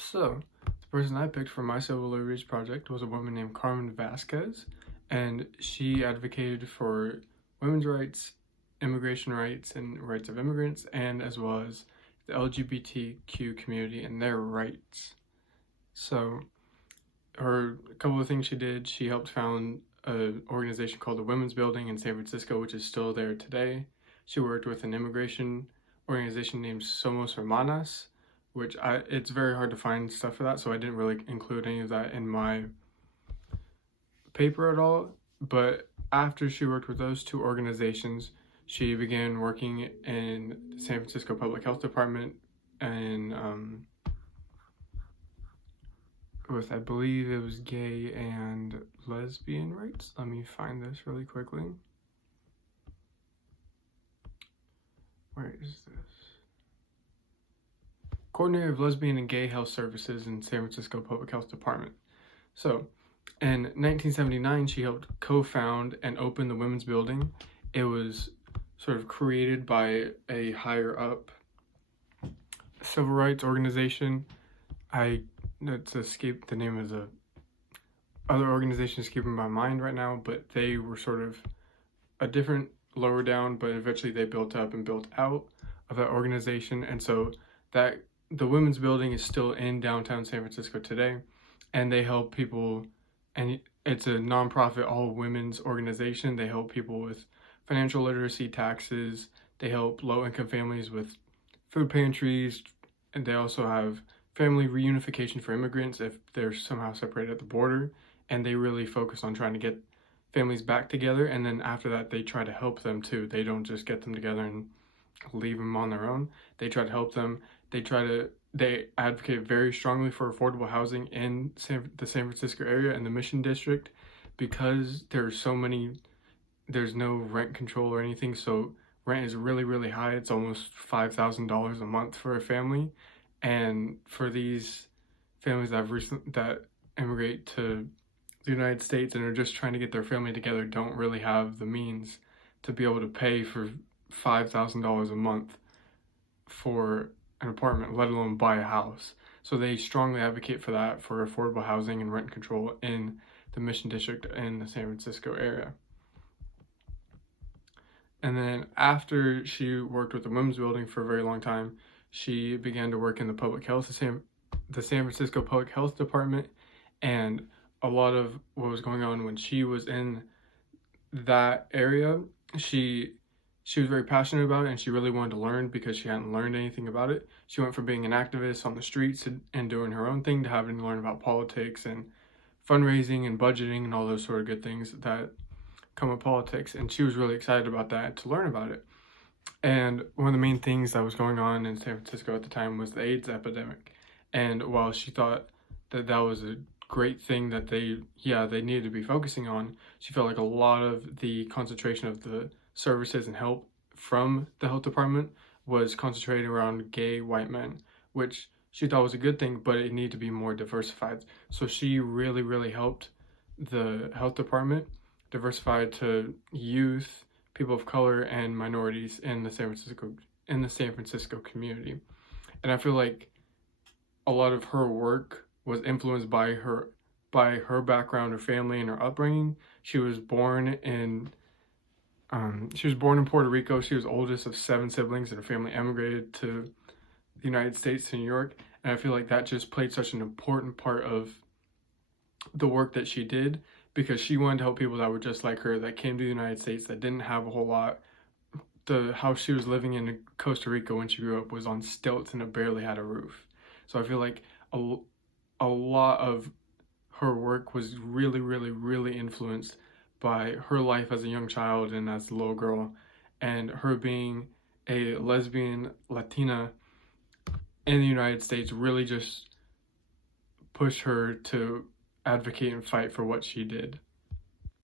So, the person I picked for my Civil Liberties project was a woman named Carmen Vazquez, and she advocated for women's rights, immigration rights, and rights of immigrants, and as well as the LGBTQ community and their rights. So, a couple of things she did, she helped found an organization called the Women's Building in San Francisco, which is still there today. She worked with an immigration organization named Somos Hermanas, which it's very hard to find stuff for that, so I didn't really include any of that in my paper at all. But after she worked with those two organizations, she began working in the San Francisco Public Health Department and with, I believe it was gay and lesbian rights. Let me find this really quickly. Where is this? Coordinator of Lesbian and Gay Health Services in San Francisco Public Health Department. So, in 1979, she helped co-found and open the Women's Building. It was sort of created by a higher up civil rights organization. It's escaped the name of the other organization, escaping my mind right now, but they were sort of a different lower down, but eventually they built up and built out of that organization. And so that the Women's Building is still in downtown San Francisco today, and they help people, and it's a nonprofit all women's organization. They help people with financial literacy, taxes. They help low-income families with food pantries, and they also have family reunification for immigrants if they're somehow separated at the border, and they really focus on trying to get families back together, and then after that they try to help them too. They don't just get them together and leave them on their own. They try to help them. They advocate very strongly for affordable housing in the San Francisco area and the Mission District, because there's no rent control or anything, so rent is really, really high. It's almost $5,000 a month for a family, and for these families that immigrate to the United States and are just trying to get their family together, don't really have the means to be able to pay for $5,000 a month for an apartment, let alone buy a house. So they strongly advocate for that, for affordable housing and rent control in the Mission District in the San Francisco area. And then after she worked with the Women's Building for a very long time, she began to work in the public health, the San Francisco Public Health Department, and a lot of what was going on when she was in that area, she was very passionate about it, and she really wanted to learn because she hadn't learned anything about it. She went from being an activist on the streets and doing her own thing to having to learn about politics and fundraising and budgeting and all those sort of good things that come with politics, and she was really excited about that, to learn about it. And one of the main things that was going on in San Francisco at the time was the AIDS epidemic. And while she thought that that was a great thing that they needed to be focusing on, she felt like a lot of the concentration of the services and help from the health department was concentrated around gay white men, which she thought was a good thing, but it needed to be more diversified. So she really, really helped the health department diversify to youth, people of color, and minorities in the San Francisco community. And I feel like a lot of her work was influenced by her background, her family, and her upbringing. She was born in Puerto Rico. She was oldest of 7 siblings, and her family emigrated to the United States, to New York. And I feel like that just played such an important part of the work that she did, because she wanted to help people that were just like her, that came to the United States, that didn't have a whole lot. The house she was living in Costa Rica when she grew up was on stilts and it barely had a roof. So I feel like a lot of her work was really, really, really influenced by her life as a young child and as a little girl, and her being a lesbian Latina in the United States really just pushed her to advocate and fight for what she did.